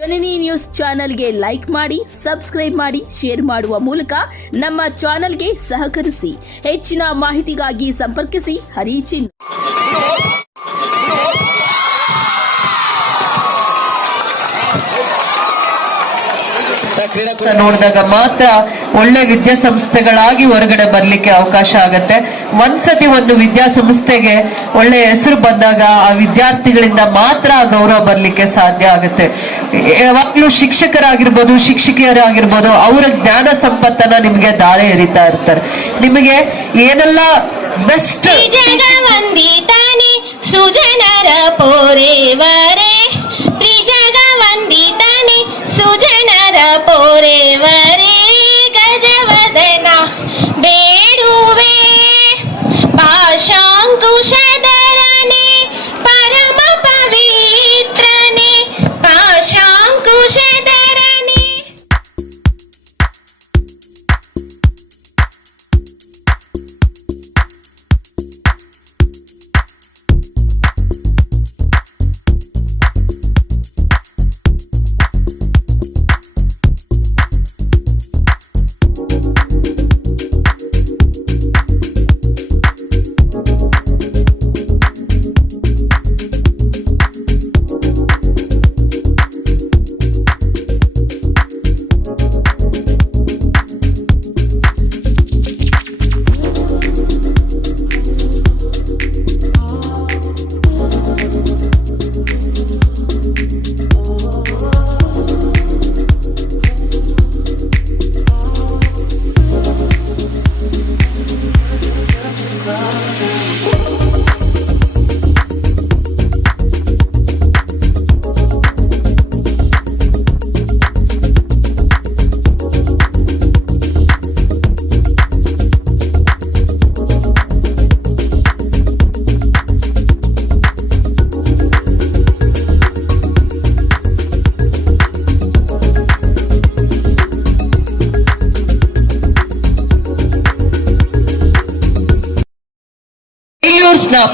ಜನನಿ news ಚಾನೆಲ್ಗೆ like ಮಾಡಿ, subscribe ಮಾಡಿ, ಶೇರ್ ಮಾಡುವ ಮೂಲಕ ನಮ್ಮ ಚಾನೆಲ್ಗೆ ಸಹಕರಿಸಿ. ಹೆಚ್ಚಿನ ಮಾಹಿತಿಗಾಗಿ ಸಂಪರ್ಕಿಸಿ ಹರಿಚಿನ್. ನೋಡಿದಾಗ ಮಾತ್ರ ಒಳ್ಳೆ ವಿದ್ಯಾಸಂಸ್ಥೆಗಳಾಗಿ ಹೊರಗಡೆ ಬರ್ಲಿಕ್ಕೆ ಅವಕಾಶ ಆಗತ್ತೆ. ಒಂದ್ಸತಿ ಒಂದು ವಿದ್ಯಾಸಂಸ್ಥೆಗೆ ಒಳ್ಳೆ ಹೆಸರು ಬಂದಾಗ ಆ ವಿದ್ಯಾರ್ಥಿಗಳಿಂದ ಮಾತ್ರ ಗೌರವ ಬರ್ಲಿಕ್ಕೆ ಸಾಧ್ಯ ಆಗುತ್ತೆ. ಯಾವಾಗ್ಲೂ ಶಿಕ್ಷಕರಾಗಿರ್ಬೋದು, ಶಿಕ್ಷಕಿಯರಾಗಿರ್ಬೋದು, ಅವರ ಜ್ಞಾನ ಸಂಪತ್ತನ್ನ ನಿಮ್ಗೆ ದಾರೆ ಎರಿತಾ ಇರ್ತಾರೆ. ನಿಮಗೆ ಏನೆಲ್ಲ ಬೆಸ್ಟ್ ತ್ರಿಜಗವಂದಿತಾನೆ ಸುಜನರ ಪೋರೆವರೆ, ತ್ರಿಜಗವಂದಿತಾನೆ ಸುಜನರ ಪೋರೆವರೆ, ಗಜವದನ ಬೇಡುವೆ ಪಾಶಾಂಕುಶಧರನೆ, ಪರಮ ಪವಿತ್ರನೆ ಪಾಶಾಂಕುಶಧರನೆ.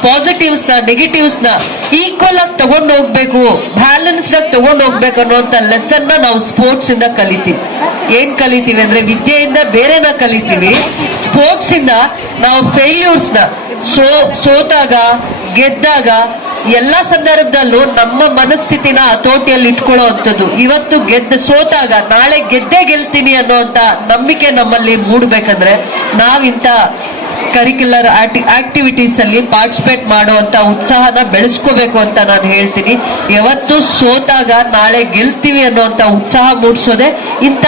ಪಾಸಿಟಿವ್ಸ್ ನ ನೆಗೆಟಿವ್ಸ್ ನ ಈಕ್ವಲ್ ಆಗಿ ತಗೊಂಡು ಹೋಗ್ಬೇಕು, ಬ್ಯಾಲೆನ್ಸ್ಡ್ ಆಗಿ ತಗೊಂಡು ಹೋಗ್ಬೇಕು ಅನ್ನುವಂತ ಲೆಸನ್ ನ ನಾವು ಸ್ಪೋರ್ಟ್ಸ್ ಇಂದ ಕಲಿತೀವಿ. ಏನ್ ಕಲಿತೀವಿ ಅಂದ್ರೆ ವಿದ್ಯೆಯಿಂದ ಬೇರೆನ ಕಲಿತೀವಿ. ಸ್ಪೋರ್ಟ್ಸ್ ಇಂದ ನಾವು ಫೇಲ್ಯೂರ್ಸ್ ನ ಸೋತಾಗ ಗೆದ್ದಾಗ ಎಲ್ಲಾ ಸಂದರ್ಭದಲ್ಲೂ ನಮ್ಮ ಮನಸ್ಥಿತಿನ ಹತೋಟಿಯಲ್ಲಿ ಇಟ್ಕೊಳ್ಳೋ ಅಂತದ್ದು. ಇವತ್ತು ಸೋತಾಗ ನಾಳೆ ಗೆಲ್ತೀನಿ ಅನ್ನೋಂತ ನಂಬಿಕೆ ನಮ್ಮಲ್ಲಿ ಮೂಡ್ಬೇಕಂದ್ರೆ ನಾವಿಂತ ಕರಿಕ್ಯುಲರ್ ಆಕ್ಟಿವಿಟೀಸ್ ಅಲ್ಲಿ ಪಾರ್ಟಿಸಿಪೇಟ್ ಮಾಡುವಂತ ಉತ್ಸಾಹನ ಬೆಳೆಸ್ಕೋಬೇಕು ಅಂತ ನಾನು ಹೇಳ್ತೀನಿ. ಯಾವತ್ತು ಸೋತಾಗ ನಾಳೆ ಗೆಲ್ತೀವಿ ಅನ್ನುವಂತ ಉತ್ಸಾಹ ಮೂಡಿಸೋದೆ ಇಂಥ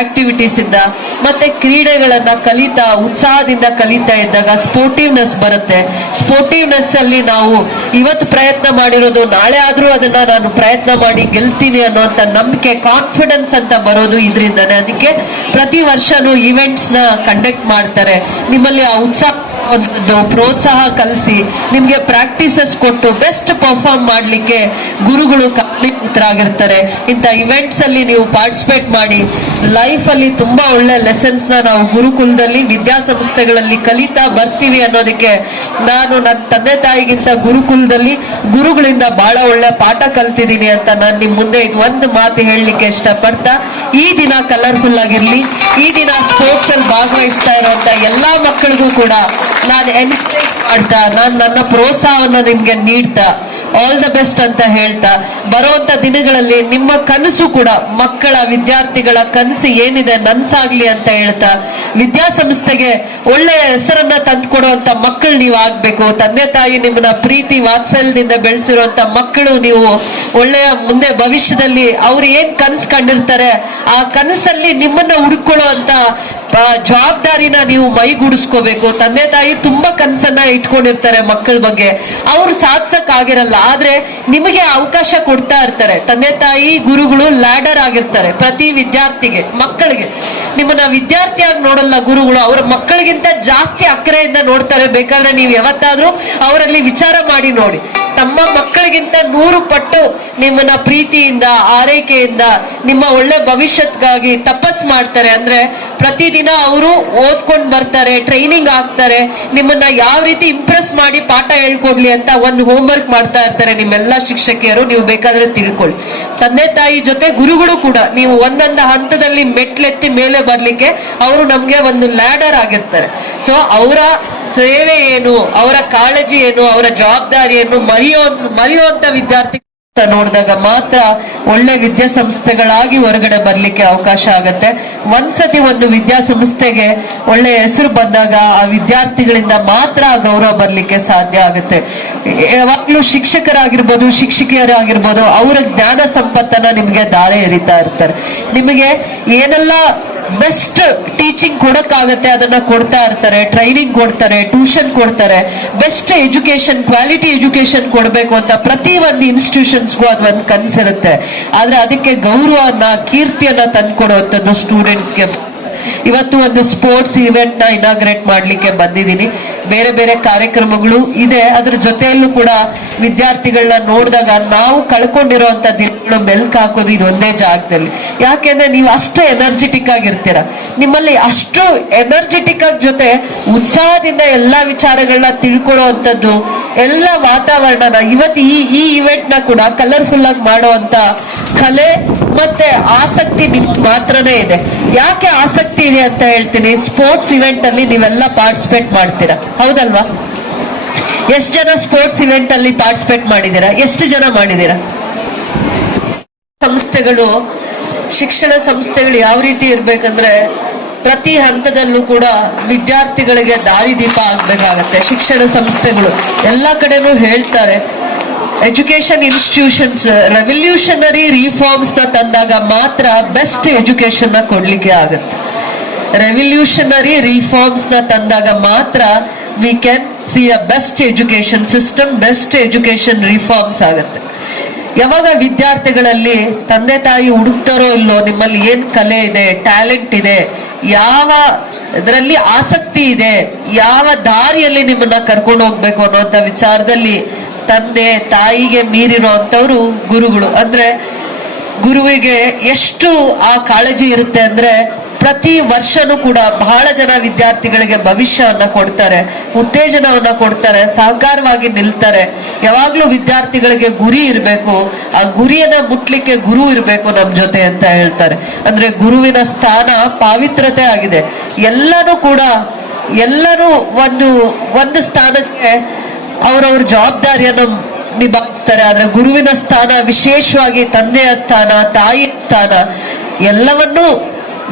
ಆಕ್ಟಿವಿಟೀಸ್ ಇಂದ. ಮತ್ತೆ ಕ್ರೀಡೆಗಳನ್ನ ಕಲಿತಾ ಉತ್ಸಾಹದಿಂದ ಕಲಿತಾ ಇದ್ದಾಗ ಸ್ಪೋರ್ಟಿವ್ನೆಸ್ ಬರುತ್ತೆ. ಸ್ಪೋರ್ಟಿವ್ನೆಸ್ ಅಲ್ಲಿ ನಾವು ಇವತ್ತು ಪ್ರಯತ್ನ ಮಾಡಿರೋದು ನಾಳೆ ಆದ್ರೂ ಅದನ್ನ ನಾನು ಪ್ರಯತ್ನ ಮಾಡಿ ಗೆಲ್ತೀನಿ ಅನ್ನುವಂತ ನಂಬಿಕೆ, ಕಾನ್ಫಿಡೆನ್ಸ್ ಅಂತ ಬರೋದು ಇದರಿಂದಾನೆ. ಅದಕ್ಕೆ ಪ್ರತಿ ವರ್ಷನೂ ಈವೆಂಟ್ಸ್ ನ ಕಂಡಕ್ಟ್ ಮಾಡ್ತಾರೆ. ನಿಮ್ಮಲ್ಲಿ ಆ ಉತ್ಸಾಹ ಒಂದು ಪ್ರೋತ್ಸಾಹ ಕಲಿಸಿ ನಿಮ್ಗೆ ಪ್ರಾಕ್ಟೀಸಸ್ ಕೊಟ್ಟು ಬೆಸ್ಟ್ ಪರ್ಫಾರ್ಮ್ ಮಾಡ್ಲಿಕ್ಕೆ ಗುರುಗಳು ಕಾರಣೀಭೂತರಾಗಿರ್ತಾರೆ. ಇಂಥ ಇವೆಂಟ್ಸ್ ಅಲ್ಲಿ ನೀವು ಪಾರ್ಟಿಸಿಪೇಟ್ ಮಾಡಿ ಲೈಫ್ ಅಲ್ಲಿ ತುಂಬಾ ಒಳ್ಳೆ ಲೆಸನ್ಸ್ ನ ನಾವು ಗುರುಕುಲದಲ್ಲಿ ವಿದ್ಯಾಸಂಸ್ಥೆಗಳಲ್ಲಿ ಕಲಿತಾ ಬರ್ತೀವಿ ಅನ್ನೋದಕ್ಕೆ ನಾನು ನನ್ನ ತಂದೆ ತಾಯಿಗಿಂತ ಗುರುಕುಲದಲ್ಲಿ ಗುರುಗಳಿಂದ ಬಹಳ ಒಳ್ಳೆ ಪಾಠ ಕಲ್ತಿದ್ದೀನಿ ಅಂತ ನಾನು ನಿಮ್ ಮುಂದೆ ಒಂದು ಮಾತು ಹೇಳಲಿಕ್ಕೆ ಇಷ್ಟಪಡ್ತಾ, ಈ ದಿನ ಕಲರ್ಫುಲ್ ಆಗಿರ್ಲಿ. ಈ ದಿನ ಸ್ಪೋರ್ಟ್ಸ್ ಅಲ್ಲಿ ಭಾಗವಹಿಸ್ತಾ ಇರುವಂತ ಎಲ್ಲಾ ಮಕ್ಕಳಿಗೂ ಕೂಡ ನಾನು ಎನ್ಕರೇಜ್ ಮಾಡ್ತಾ, ನಾನು ನನ್ನ ಪ್ರೋತ್ಸಾಹವನ್ನು ನಿಮ್ಗೆ ನೀಡ್ತಾ ಆಲ್ ದ ಬೆಸ್ಟ್ ಅಂತ ಹೇಳ್ತಾ, ಬರುವಂತ ದಿನಗಳಲ್ಲಿ ನಿಮ್ಮ ಕನಸು ಕೂಡ ಮಕ್ಕಳ ವಿದ್ಯಾರ್ಥಿಗಳ ಕನಸು ಏನಿದೆ ನನ್ಸಾಗ್ಲಿ ಅಂತ ಹೇಳ್ತಾ, ವಿದ್ಯಾಸಂಸ್ಥೆಗೆ ಒಳ್ಳೆಯ ಹೆಸರನ್ನ ತಂದ್ಕೊಡುವಂತ ಮಕ್ಕಳು ನೀವು ಆಗ್ಬೇಕು. ತಂದೆ ತಾಯಿ ನಿಮ್ಮನ್ನ ಪ್ರೀತಿ ವಾತ್ಸಲ್ಯದಿಂದ ಬೆಳೆಸಿರುವಂತ ಮಕ್ಕಳು ನೀವು ಒಳ್ಳೆಯ ಮುಂದೆ ಭವಿಷ್ಯದಲ್ಲಿ ಅವ್ರು ಏನ್ ಕನಸು ಕಂಡಿರ್ತಾರೆ ಆ ಕನಸಲ್ಲಿ ನಿಮ್ಮನ್ನ ಹುಡುಕೊಳ್ಳುವಂತ ಜವಾಬ್ದಾರಿನ ನೀವು ಮೈಗೂಡಿಸ್ಕೋಬೇಕು. ತಂದೆ ತಾಯಿ ತುಂಬಾ ಕನಸನ್ನ ಇಟ್ಕೊಂಡಿರ್ತಾರೆ ಮಕ್ಕಳ ಬಗ್ಗೆ, ಅವ್ರು ಸಾಧಿಸಕ್ ಆಗಿರಲ್ಲ, ಆದ್ರೆ ನಿಮಗೆ ಅವಕಾಶ ಕೊಡ್ತಾ ಇರ್ತಾರೆ. ತಂದೆ ತಾಯಿ ಗುರುಗಳು ಲ್ಯಾಡರ್ ಆಗಿರ್ತಾರೆ ಪ್ರತಿ ವಿದ್ಯಾರ್ಥಿಗೆ, ಮಕ್ಕಳಿಗೆ. ನಿಮ್ಮನ್ನ ವಿದ್ಯಾರ್ಥಿಯಾಗಿ ನೋಡಲ್ಲ ಗುರುಗಳು, ಅವರ ಮಕ್ಕಳಿಗಿಂತ ಜಾಸ್ತಿ ಅಕ್ಕರೆಯಿಂದ ನೋಡ್ತಾರೆ. ಬೇಕಾದ್ರೆ ನೀವು ಯಾವತ್ತಾದ್ರೂ ಅವರಲ್ಲಿ ವಿಚಾರ ಮಾಡಿ ನೋಡಿ. ತಮ್ಮ ಮಕ್ಕಳಿಗಿಂತ 100 ಪಟ್ಟು ನಿಮ್ಮನ್ನ ಪ್ರೀತಿಯಿಂದ ಆರೈಕೆಯಿಂದ ನಿಮ್ಮ ಒಳ್ಳೆ ಭವಿಷ್ಯಕ್ಕಾಗಿ ತಪಸ್ ಮಾಡ್ತಾರೆ. ಅಂದ್ರೆ ಪ್ರತಿದಿನ ಅವರು ಓದ್ಕೊಂಡ್ ಬರ್ತಾರೆ, ಟ್ರೈನಿಂಗ್ ಆಗ್ತಾರೆ, ನಿಮ್ಮನ್ನ ಯಾವ ರೀತಿ ಇಂಪ್ರೆಸ್ ಮಾಡಿ ಪಾಠ ಹೇಳ್ಕೊಡ್ಲಿ ಅಂತ ಒಂದು ಹೋಮ್ವರ್ಕ್ ಮಾಡ್ತಾ ಇರ್ತಾರೆ ನಿಮ್ಮೆಲ್ಲ ಶಿಕ್ಷಕಿಯರು. ನೀವು ಬೇಕಾದ್ರೆ ತಿಳ್ಕೊಳ್ಳಿ. ತಂದೆ ತಾಯಿ ಜೊತೆ ಗುರುಗಳು ಕೂಡ ನೀವು ಒಂದೊಂದು ಹಂತದಲ್ಲಿ ಮೆಟ್ಲೆತ್ತಿ ಮೇಲೆ ಬರ್ಲಿಕ್ಕೆ ಅವರು ನಮ್ಗೆ ಒಂದು ಲ್ಯಾಡರ್ ಆಗಿರ್ತಾರೆ. ಸೊ ಅವರ ಸೇವೆ ಏನು, ಅವರ ಕಾಳಜಿ ಏನು, ಅವರ ಜವಾಬ್ದಾರಿ ಏನು ಮರೆಯುವಂತ ವಿದ್ಯಾರ್ಥಿ ನೋಡಿದಾಗ ಮಾತ್ರ ಒಳ್ಳೆ ವಿದ್ಯಾಸಂಸ್ಥೆಗಳಾಗಿ ಹೊರಗಡೆ ಬರ್ಲಿಕ್ಕೆ ಅವಕಾಶ ಆಗತ್ತೆ. ಒಂದ್ಸತಿ ಒಂದು ವಿದ್ಯಾಸಂಸ್ಥೆಗೆ ಒಳ್ಳೆ ಹೆಸರು ಬಂದಾಗ ಆ ವಿದ್ಯಾರ್ಥಿಗಳಿಂದ ಮಾತ್ರ ಆ ಗೌರವ ಬರ್ಲಿಕ್ಕೆ ಸಾಧ್ಯ ಆಗುತ್ತೆ. ಯಾವಾಗ್ಲೂ ಶಿಕ್ಷಕರಾಗಿರ್ಬೋದು, ಶಿಕ್ಷಕಿಯರಾಗಿರ್ಬೋದು, ಅವರ ಜ್ಞಾನ ಸಂಪತ್ತನ್ನ ನಿಮ್ಗೆ ದಾರೆ ಎರಿತಾ ಇರ್ತಾರೆ. ನಿಮಗೆ ಏನೆಲ್ಲ ಬೆಸ್ಟ್ ಟೀಚಿಂಗ್ ಕೊಡಕ್ಕಾಗತ್ತೆ ಅದನ್ನ ಕೊಡ್ತಾ ಇರ್ತಾರೆ. ಟ್ರೈನಿಂಗ್ ಕೊಡ್ತಾರೆ, ಟ್ಯೂಷನ್ ಕೊಡ್ತಾರೆ, ಬೆಸ್ಟ್ ಎಜುಕೇಶನ್, ಕ್ವಾಲಿಟಿ ಎಜುಕೇಶನ್ ಕೊಡ್ಬೇಕು ಅಂತ ಪ್ರತಿ ಒಂದು ಇನ್ಸ್ಟಿಟ್ಯೂಷನ್ಸ್ಗೂ ಅದು ಒಂದು ಕನ್ಸಿರುತ್ತೆ. ಆದ್ರೆ ಅದಕ್ಕೆ ಗೌರವನ, ಕೀರ್ತಿಯನ್ನ ತಂದ್ಕೊಡುವಂಥದ್ದು ಸ್ಟೂಡೆಂಟ್ಸ್ಗೆ. ಇವತ್ತು ಒಂದು ಸ್ಪೋರ್ಟ್ಸ್ ಇವೆಂಟ್ ನ ಇನಾಗ್ರೇಟ್ ಮಾಡ್ಲಿಕ್ಕೆ ಬಂದಿದ್ದೀನಿ. ಬೇರೆ ಬೇರೆ ಕಾರ್ಯಕ್ರಮಗಳು ಇದೆ. ಅದ್ರ ಜೊತೆಯಲ್ಲೂ ಕೂಡ ವಿದ್ಯಾರ್ಥಿಗಳನ್ನ ನೋಡಿದಾಗ ನಾವು ಕಳ್ಕೊಂಡಿರುವಂತ ದಿನಗಳು ಮೆಲ್ಕ್ ಹಾಕೋದು ಇದೊಂದೇ ಜಾಗದಲ್ಲಿ. ಯಾಕೆಂದ್ರೆ ನೀವು ಅಷ್ಟು ಎನರ್ಜೆಟಿಕ್ ಆಗಿರ್ತೀರ. ನಿಮ್ಮಲ್ಲಿ ಅಷ್ಟು ಎನರ್ಜೆಟಿಕ್ ಆಗಿ ಜೊತೆ ಉತ್ಸಾಹದಿಂದ ಎಲ್ಲಾ ವಿಚಾರಗಳನ್ನ ತಿಳ್ಕೊಳ್ಳುವಂಥದ್ದು, ಎಲ್ಲ ವಾತಾವರಣನ ಇವತ್ತು ಈ ಇವೆಂಟ್ ನ ಕೂಡ ಕಲರ್ಫುಲ್ ಆಗಿ ಮಾಡುವಂತ ಕಲೆ ಮತ್ತೆ ಆಸಕ್ತಿ ನಿಮ್ಗೆ ಮಾತ್ರನೇ ಇದೆ. ಯಾಕೆ ಆಸಕ್ತಿ ಇದೆ ಅಂತ ಹೇಳ್ತೀನಿ. ಸ್ಪೋರ್ಟ್ಸ್ ಇವೆಂಟ್ ಅಲ್ಲಿ ನೀವೆಲ್ಲ ಪಾರ್ಟಿಸಿಪೇಟ್ ಮಾಡ್ತೀರಾ, ಹೌದಲ್ವಾ? ಎಷ್ಟು ಜನ ಸ್ಪೋರ್ಟ್ಸ್ ಇವೆಂಟ್ ಅಲ್ಲಿ ಪಾರ್ಟಿಸಿಪೇಟ್ ಮಾಡಿದೀರಾ? ಎಷ್ಟು ಜನ ಮಾಡಿದೀರಾ? ಸಂಸ್ಥೆಗಳು, ಶಿಕ್ಷಣ ಸಂಸ್ಥೆಗಳು ಯಾವ ರೀತಿ ಇರ್ಬೇಕಂದ್ರೆ ಪ್ರತಿ ಹಂತದಲ್ಲೂ ಕೂಡ ವಿದ್ಯಾರ್ಥಿಗಳಿಗೆ ದಾರಿದೀಪ ಆಗ್ಬೇಕಾಗತ್ತೆ. ಶಿಕ್ಷಣ ಸಂಸ್ಥೆಗಳು ಎಲ್ಲಾ ಕಡೆನೂ ಹೇಳ್ತಾರೆ, ಎಜುಕೇಶನ್ ಇನ್ಸ್ಟಿಟ್ಯೂಷನ್ಸ್ ರೆವಲ್ಯೂಷನರಿ ರಿಫಾರ್ಮ್ಸ್ ನ ತಂದಾಗ ಮಾತ್ರ ಬೆಸ್ಟ್ ಎಜುಕೇಶನ್ ನ ಕೊಡ್ಲಿಕ್ಕೆ ಆಗುತ್ತೆ. ರೆವಲ್ಯೂಷನರಿ ರಿಫಾರ್ಮ್ಸ್ ನ ತಂದಾಗ ಮಾತ್ರ we can see a best education system, best education reforms ಆಗುತ್ತೆ. ಯಾವಾಗ ವಿದ್ಯಾರ್ಥಿಗಳಲ್ಲಿ ತಂದೆ ತಾಯಿ ಹುಡುಕ್ತಾರೋ ಇಲ್ಲೋ ನಿಮ್ಮಲ್ಲಿ ಏನ್ ಕಲೆ ಇದೆ, ಟ್ಯಾಲೆಂಟ್ ಇದೆ, ಯಾವ ಇದರಲ್ಲಿ ಆಸಕ್ತಿ ಇದೆ, ಯಾವ ದಾರಿಯಲ್ಲಿ ನಿಮ್ಮನ್ನ ಕರ್ಕೊಂಡು ಹೋಗ್ಬೇಕು ಅನ್ನೋಂಥ ವಿಚಾರದಲ್ಲಿ ತಂದೆ ತಾಯಿಗೆ ಮೀರಿರುವಂತವ್ರು ಗುರುಗಳು. ಅಂದ್ರೆ ಗುರುವಿಗೆ ಎಷ್ಟು ಆ ಕಾಳಜಿ ಇರುತ್ತೆ ಅಂದ್ರೆ ಪ್ರತಿ ವರ್ಷನೂ ಕೂಡ ಬಹಳ ಜನ ವಿದ್ಯಾರ್ಥಿಗಳಿಗೆ ಭವಿಷ್ಯವನ್ನ ಕೊಡ್ತಾರೆ, ಉತ್ತೇಜನವನ್ನ ಕೊಡ್ತಾರೆ, ಸಹಕಾರವಾಗಿ ನಿಲ್ತಾರೆ. ಯಾವಾಗ್ಲೂ ವಿದ್ಯಾರ್ಥಿಗಳಿಗೆ ಗುರಿ ಇರಬೇಕು, ಆ ಗುರಿಯನ್ನ ಮುಟ್ಲಿಕ್ಕೆ ಗುರು ಇರಬೇಕು ನಮ್ ಜೊತೆ ಅಂತ ಹೇಳ್ತಾರೆ. ಅಂದ್ರೆ ಗುರುವಿನ ಸ್ಥಾನ ಪಾವಿತ್ರತೆ ಆಗಿದೆ. ಎಲ್ಲರೂ ಒಂದು ಸ್ಥಾನಕ್ಕೆ ಅವರವ್ರ ಜವಾಬ್ದಾರಿಯನ್ನು ನಿಭಾಯಿಸ್ತಾರೆ. ಆದ್ರೆ ಗುರುವಿನ ಸ್ಥಾನ, ವಿಶೇಷವಾಗಿ ತಂದೆಯ ಸ್ಥಾನ, ತಾಯಿಯ ಸ್ಥಾನ, ಎಲ್ಲವನ್ನೂ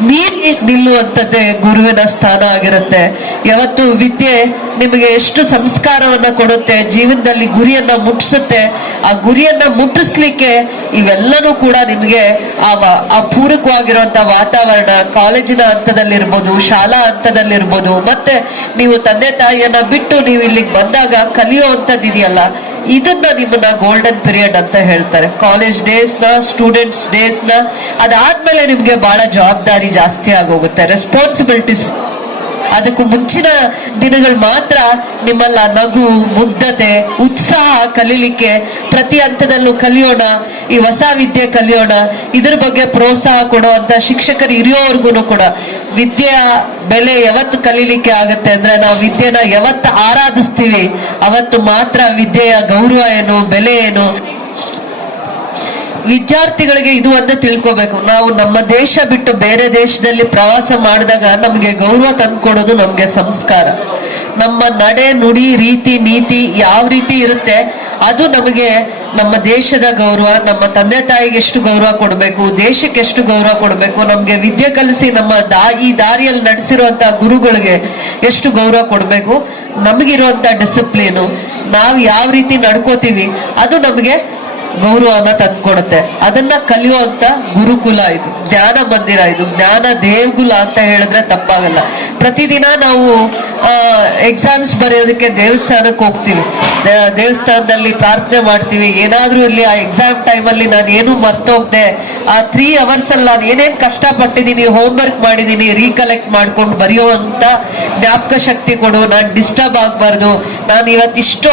ಮೀರಿ ನಿಲ್ಲುವಂಥದ್ದೇ ಗುರುವಿನ ಸ್ಥಾನ ಆಗಿರುತ್ತೆ. ಯಾವತ್ತು ವಿದ್ಯೆ ನಿಮಗೆ ಎಷ್ಟು ಸಂಸ್ಕಾರವನ್ನ ಕೊಡುತ್ತೆ, ಜೀವನದಲ್ಲಿ ಗುರಿಯನ್ನ ಮುಟ್ಟಿಸುತ್ತೆ. ಆ ಗುರಿಯನ್ನ ಮುಟ್ಟಿಸ್ಲಿಕ್ಕೆ ಇವೆಲ್ಲನೂ ಕೂಡ ನಿಮಗೆ ಆ ಪೂರಕವಾಗಿರುವಂತ ವಾತಾವರಣ ಕಾಲೇಜಿನ ಹಂತದಲ್ಲಿರ್ಬೋದು, ಶಾಲಾ ಹಂತದಲ್ಲಿರ್ಬೋದು, ಮತ್ತೆ ನೀವು ತಂದೆ ತಾಯಿಯನ್ನ ಬಿಟ್ಟು ನೀವು ಇಲ್ಲಿಗೆ ಬಂದಾಗ ಕಲಿಯುವಂಥದ್ದು ಇದೆಯಲ್ಲ, ಇದನ್ನ ನಿಮ್ಮನ್ನ ಗೋಲ್ಡನ್ ಪೀರಿಯಡ್ ಅಂತ ಹೇಳ್ತಾರೆ. ಕಾಲೇಜ್ ಡೇಸ್ ನ, ಸ್ಟೂಡೆಂಟ್ಸ್ ಡೇಸ್ ನ, ಅದಾದ್ಮೇಲೆ ನಿಮ್ಗೆ ಬಹಳ ಜವಾಬ್ದಾರಿ ಜಾಸ್ತಿ ಆಗೋಗುತ್ತೆ, ರೆಸ್ಪಾನ್ಸಿಬಿಲಿಟೀಸ್. ಅದಕ್ಕೂ ಮುಂಚಿನ ದಿನಗಳು ಮಾತ್ರ ನಿಮ್ಮಲ್ಲ ನಗು, ಮುಗ್ಧತೆ, ಉತ್ಸಾಹ ಕಲೀಲಿಕ್ಕೆ, ಪ್ರತಿ ಹಂತದಲ್ಲೂ ಕಲಿಯೋಣ, ಈ ಹೊಸ ವಿದ್ಯೆ ಕಲಿಯೋಣ, ಇದ್ರ ಬಗ್ಗೆ ಪ್ರೋತ್ಸಾಹ ಕೊಡುವಂತ ಶಿಕ್ಷಕರು ಇರಿಯೋವರೆಗೂ ಕೂಡ ವಿದ್ಯೆಯ ಬೆಲೆ ಯಾವತ್ತು ಕಲೀಲಿಕ್ಕೆ ಆಗತ್ತೆ ಅಂದ್ರೆ ನಾವು ವಿದ್ಯೆನ ಯಾವತ್ತು ಆರಾಧಿಸ್ತೀವಿ ಅವತ್ತು ಮಾತ್ರ ವಿದ್ಯೆಯ ಗೌರವ ಏನು, ಬೆಲೆ ಏನು. ವಿದ್ಯಾರ್ಥಿಗಳಿಗೆ ಇದು ಒಂದು ತಿಳ್ಕೋಬೇಕು, ನಾವು ನಮ್ಮ ದೇಶ ಬಿಟ್ಟು ಬೇರೆ ದೇಶದಲ್ಲಿ ಪ್ರವಾಸ ಮಾಡಿದಾಗ ನಮಗೆ ಗೌರವ ತಂದ್ಕೊಡೋದು ನಮ್ಗೆ ಸಂಸ್ಕಾರ. ನಮ್ಮ ನಡೆ, ನುಡಿ, ರೀತಿ, ನೀತಿ ಯಾವ ರೀತಿ ಇರುತ್ತೆ ಅದು ನಮಗೆ ನಮ್ಮ ದೇಶದ ಗೌರವ. ನಮ್ಮ ತಂದೆ ತಾಯಿಗೆ ಎಷ್ಟು ಗೌರವ ಕೊಡಬೇಕು, ದೇಶಕ್ಕೆ ಎಷ್ಟು ಗೌರವ ಕೊಡಬೇಕು, ನಮ್ಗೆ ವಿದ್ಯೆ ಕಲಿಸಿ ನಮ್ಮ ಈ ದಾರಿಯಲ್ಲಿ ನಡೆಸಿರುವಂತ ಗುರುಗಳಿಗೆ ಎಷ್ಟು ಗೌರವ ಕೊಡಬೇಕು, ನಮಗಿರುವಂತ ಡಿಸಿಪ್ಲಿನು, ನಾವು ಯಾವ ರೀತಿ ನಡ್ಕೋತೀವಿ ಅದು ನಮಗೆ ಗೌರವನ ತಂದ್ಕೊಡುತ್ತೆ. ಅದನ್ನ ಕಲಿಯುವಂತ ಗುರುಕುಲ ಇದು, ಜ್ಞಾನ ಮಂದಿರ ಇದು, ಜ್ಞಾನ ದೇವ್ಗುಲ ಅಂತ ಹೇಳಿದ್ರೆ ತಪ್ಪಾಗಲ್ಲ. ಪ್ರತಿದಿನ ನಾವು ಎಕ್ಸಾಮ್ಸ್ ಬರೆಯೋದಕ್ಕೆ ದೇವಸ್ಥಾನಕ್ಕೆ ಹೋಗ್ತೀವಿ, ದೇವಸ್ಥಾನದಲ್ಲಿ ಪ್ರಾರ್ಥನೆ ಮಾಡ್ತೀವಿ. ಏನಾದ್ರೂ ಇಲ್ಲಿ ಆ ಎಕ್ಸಾಮ್ ಟೈಮಲ್ಲಿ ನಾನು ಏನು ಮರ್ತೋಗ್ದೆ, ಆ 3 hours ಅಲ್ಲಿ ನಾನು ಏನೇನ್ ಕಷ್ಟಪಟ್ಟಿದ್ದೀನಿ, ಹೋಮ್ ವರ್ಕ್ ಮಾಡಿದೀನಿ, ರೀಕಲೆಕ್ಟ್ ಮಾಡ್ಕೊಂಡು ಬರೆಯುವಂತ ಜ್ಞಾಪಕ ಶಕ್ತಿ ಕೊಡು. ನಾನು ಡಿಸ್ಟರ್ಬ್ ಆಗ್ಬಾರ್ದು, ನಾನು ಇವತ್ತಿಷ್ಟು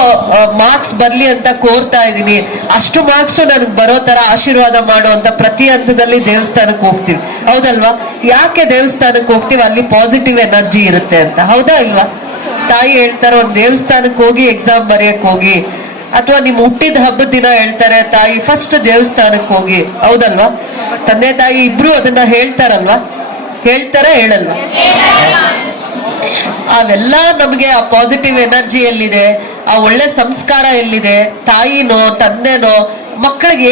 ಮಾರ್ಕ್ಸ್ ಬರ್ಲಿ ಅಂತ ಕೋರ್ತಾ ಇದ್ದೀನಿ, ಅಷ್ಟು ಮಾರ್ಕ್ಸ್ ನನಗೆ ಬರೋ ತರ ಆಶೀರ್ವಾದ ಮಾಡುವಂತ ಪ್ರತಿ ಹಂತದಲ್ಲಿ ದೇವಸ್ಥಾನಕ್ಕೆ ಹೋಗ್ತೀವಿ, ಹೌದಲ್ವಾ? ಯಾಕೆ ದೇವಸ್ಥಾನಕ್ಕೆ ಹೋಗ್ತೀವಿ? ಅಲ್ಲಿ ಪಾಸಿಟಿವ್ ಎನರ್ಜಿ ಇರುತ್ತೆ ಅಂತ, ಹೌದಾ ಇಲ್ವಾ? ತಾಯಿ ಹೇಳ್ತಾರೆ ಒಂದ್ ದೇವಸ್ಥಾನಕ್ಕೆ ಹೋಗಿ ಎಕ್ಸಾಮ್ ಬರೆಯಕ್ ಹೋಗಿ, ಅಥವಾ ನಿಮ್ ಹುಟ್ಟಿದ ಹಬ್ಬದ ದಿನ ಹೇಳ್ತಾರೆ ತಾಯಿ ಫಸ್ಟ್ ದೇವಸ್ಥಾನಕ್ಕೆ ಹೋಗಿ, ಹೌದಲ್ವಾ? ತಂದೆ ತಾಯಿ ಇಬ್ರು ಅದನ್ನ ಹೇಳ್ತಾರಲ್ವಾ? ಹೇಳ್ತಾರ ಹೇಳಲ್ವಾ? ಅವೆಲ್ಲ ನಮಗೆ ಆ ಪಾಸಿಟಿವ್ ಎನರ್ಜಿ ಎಲ್ಲಿದೆ, ಆ ಒಳ್ಳೆ ಸಂಸ್ಕಾರ ಎಲ್ಲಿದೆ, ತಾಯಿನೋ ತಂದೆನೋ ಮಕ್ಕಳಿಗೆ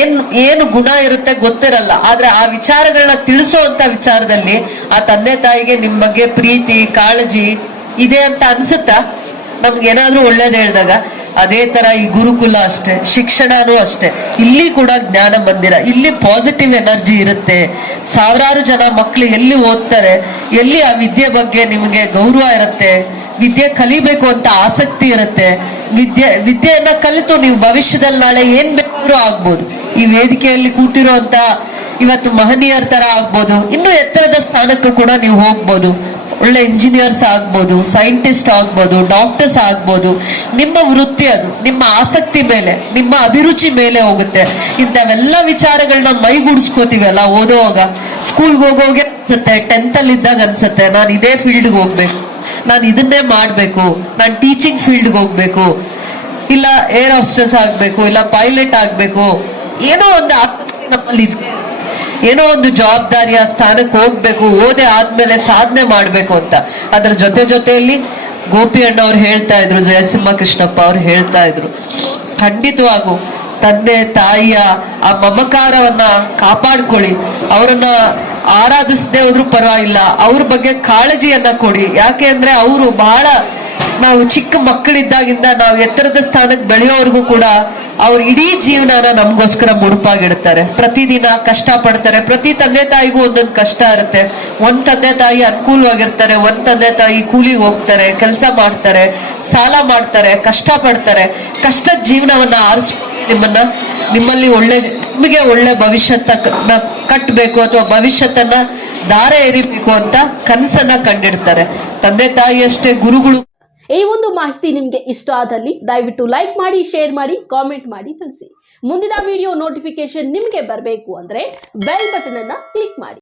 ಏನು ಗುಣ ಇರುತ್ತೆ ಗೊತ್ತಿರಲ್ಲ. ಆದ್ರೆ ಆ ವಿಚಾರಗಳನ್ನ ತಿಳಿಸೋಂತ ವಿಚಾರದಲ್ಲಿ ಆ ತಂದೆ ತಾಯಿಗೆ ನಿಮ್ ಬಗ್ಗೆ ಪ್ರೀತಿ ಕಾಳಜಿ ಇದೆ ಅಂತ ಅನ್ಸುತ್ತಾ? ನಮ್ಗೆ ಏನಾದ್ರೂ ಒಳ್ಳೇದ್ ಹೇಳಿದಾಗ. ಅದೇ ತರ ಈ ಗುರುಕುಲ ಅಷ್ಟೇ, ಶಿಕ್ಷಣನೂ ಅಷ್ಟೇ. ಇಲ್ಲಿ ಕೂಡ ಜ್ಞಾನ ಮಂದಿರ, ಇಲ್ಲಿ ಪಾಸಿಟಿವ್ ಎನರ್ಜಿ ಇರುತ್ತೆ. ಸಾವಿರಾರು ಜನ ಮಕ್ಕಳು ಎಲ್ಲಿ ಓದ್ತಾರೆ, ಎಲ್ಲಿ ಆ ವಿದ್ಯೆ ಬಗ್ಗೆ ನಿಮಗೆ ಗೌರವ ಇರುತ್ತೆ, ವಿದ್ಯೆ ಕಲಿಬೇಕು ಅಂತ ಆಸಕ್ತಿ ಇರುತ್ತೆ. ವಿದ್ಯೆಯನ್ನ ಕಲಿತು ನೀವು ಭವಿಷ್ಯದಲ್ಲಿ ನಾಳೆ ಏನ್ ಬೇಕಾದ್ರೂ ಆಗ್ಬೋದು. ಈ ವೇದಿಕೆಯಲ್ಲಿ ಕೂತಿರುವಂತ ಇವತ್ತು ಮಹನೀಯರ ತರ ಆಗ್ಬೋದು, ಇನ್ನು ಎತ್ತರದ ಸ್ಥಾನಕ್ಕೂ ಕೂಡ ನೀವು ಹೋಗ್ಬೋದು. ಒಳ್ಳೆ ಇಂಜಿನಿಯರ್ಸ್ ಆಗ್ಬೋದು, ಸೈಂಟಿಸ್ಟ್ ಆಗ್ಬೋದು, ಡಾಕ್ಟರ್ಸ್ ಆಗ್ಬೋದು. ನಿಮ್ಮ ವೃತ್ತಿ ಅದು, ನಿಮ್ಮ ಆಸಕ್ತಿ ಮೇಲೆ, ನಿಮ್ಮ ಅಭಿರುಚಿ ಮೇಲೆ ಹೋಗುತ್ತೆ. ಇಂಥವೆಲ್ಲ ವಿಚಾರಗಳನ್ನ ಮೈಗೂಡಿಸ್ಕೋತೀವಲ್ಲ ಓದೋವಾಗ. ಸ್ಕೂಲ್ಗೆ ಹೋಗೋಗೆ ಅನ್ಸುತ್ತೆ, 10th ಅಲ್ಲಿ ಇದ್ದಾಗ ಅನ್ಸುತ್ತೆ ನಾನು ಇದೇ ಫೀಲ್ಡ್ಗೆ ಹೋಗ್ಬೇಕು, ನಾನು ಇದನ್ನೇ ಮಾಡ್ಬೇಕು, ನಾನು ಟೀಚಿಂಗ್ ಫೀಲ್ಡ್ಗೆ ಹೋಗ್ಬೇಕು, ಇಲ್ಲ ಏರ್ ಹೋಸ್ಟೆಸ್ ಆಗ್ಬೇಕು, ಇಲ್ಲ ಪೈಲಟ್ ಆಗ್ಬೇಕು. ಏನೋ ಒಂದು ಆಸಕ್ತಿ ನಮ್ಮಲ್ಲಿ ಇದೆ, ಏನೋ ಒಂದು ಜವಾಬ್ದಾರಿಯ ಸ್ಥಾನಕ್ಕೆ ಹೋಗ್ಬೇಕು, ಓದೆ ಆದ್ಮೇಲೆ ಸಾಧನೆ ಮಾಡ್ಬೇಕು ಅಂತ. ಅದ್ರ ಜೊತೆಯಲ್ಲಿ ಗೋಪಿ ಅಣ್ಣ ಅವ್ರು ಹೇಳ್ತಾ ಇದ್ರು, ಜಯಸಿಂಹ ಕೃಷ್ಣಪ್ಪ ಅವ್ರು ಹೇಳ್ತಾ ಇದ್ರು, ಖಂಡಿತವಾಗೂ ತಂದೆ ತಾಯಿಯ ಆ ಮಮಕಾರವನ್ನ ಕಾಪಾಡ್ಕೊಳ್ಳಿ. ಅವರನ್ನ ಆರಾಧಿಸದೆ ಹೋದ್ರೂ ಪರವಾಗಿಲ್ಲ, ಅವ್ರ ಬಗ್ಗೆ ಕಾಳಜಿಯನ್ನ ಕೊಡಿ. ಯಾಕೆ ಅಂದ್ರೆ ಅವರು ಬಹಳ, ನಾವು ಚಿಕ್ಕ ಮಕ್ಕಳಿದ್ದಾಗಿಂದ ನಾವು ಎತ್ತರದ ಸ್ಥಾನಕ್ಕೆ ಬೆಳೆಯೋವರೆಗೂ ಕೂಡ ಅವ್ರ ಇಡೀ ಜೀವನನ ನಮಗೋಸ್ಕರ ಮುಡುಪಾಗಿಡ್ತಾರೆ. ಪ್ರತಿದಿನ ಕಷ್ಟ ಪಡ್ತಾರೆ. ಪ್ರತಿ ತಂದೆ ತಾಯಿಗೂ ಒಂದೊಂದು ಕಷ್ಟ ಇರುತ್ತೆ. ಒಂದ್ ತಂದೆ ತಾಯಿ ಅನುಕೂಲವಾಗಿರ್ತಾರೆ, ಒಂದ್ ತಂದೆ ತಾಯಿ ಕೂಲಿಗೆ ಹೋಗ್ತಾರೆ, ಕೆಲಸ ಮಾಡ್ತಾರೆ, ಸಾಲ ಮಾಡ್ತಾರೆ, ಕಷ್ಟ ಪಡ್ತಾರೆ. ಕಷ್ಟದ ಜೀವನವನ್ನ ನಿಮ್ಮಲ್ಲಿ ನಿಮಗೆ ಒಳ್ಳೆ ಭವಿಷ್ಯತ್ತನ್ನ ಕಟ್ಟಬೇಕು ಅಥವಾ ಭವಿಷ್ಯತ್ತನ್ನ ದಾರೆ ಎರಿಬೇಕು ಅಂತ ಕನಸನ್ನ ಕಂಡಿಡ್ತಾರೆ. ತಂದೆ ತಾಯಿ ಅಷ್ಟೇ, ಗುರುಗಳು. ಈ ಒಂದು ಮಾಹಿತಿ ನಿಮಗೆ ಇಷ್ಟ ಆದಲ್ಲಿ ದಯವಿಟ್ಟು ಲೈಕ್ ಮಾಡಿ, ಶೇರ್ ಮಾಡಿ, ಕಾಮೆಂಟ್ ಮಾಡಿ ತಿಳಿಸಿ. ಮುಂದಿನ ವಿಡಿಯೋ ನೋಟಿಫಿಕೇಶನ್ ನಿಮಗೆ ಬರಬೇಕು ಅಂದ್ರೆ ಬೆಲ್ ಬಟನ್ ಅನ್ನ ಕ್ಲಿಕ್ ಮಾಡಿ.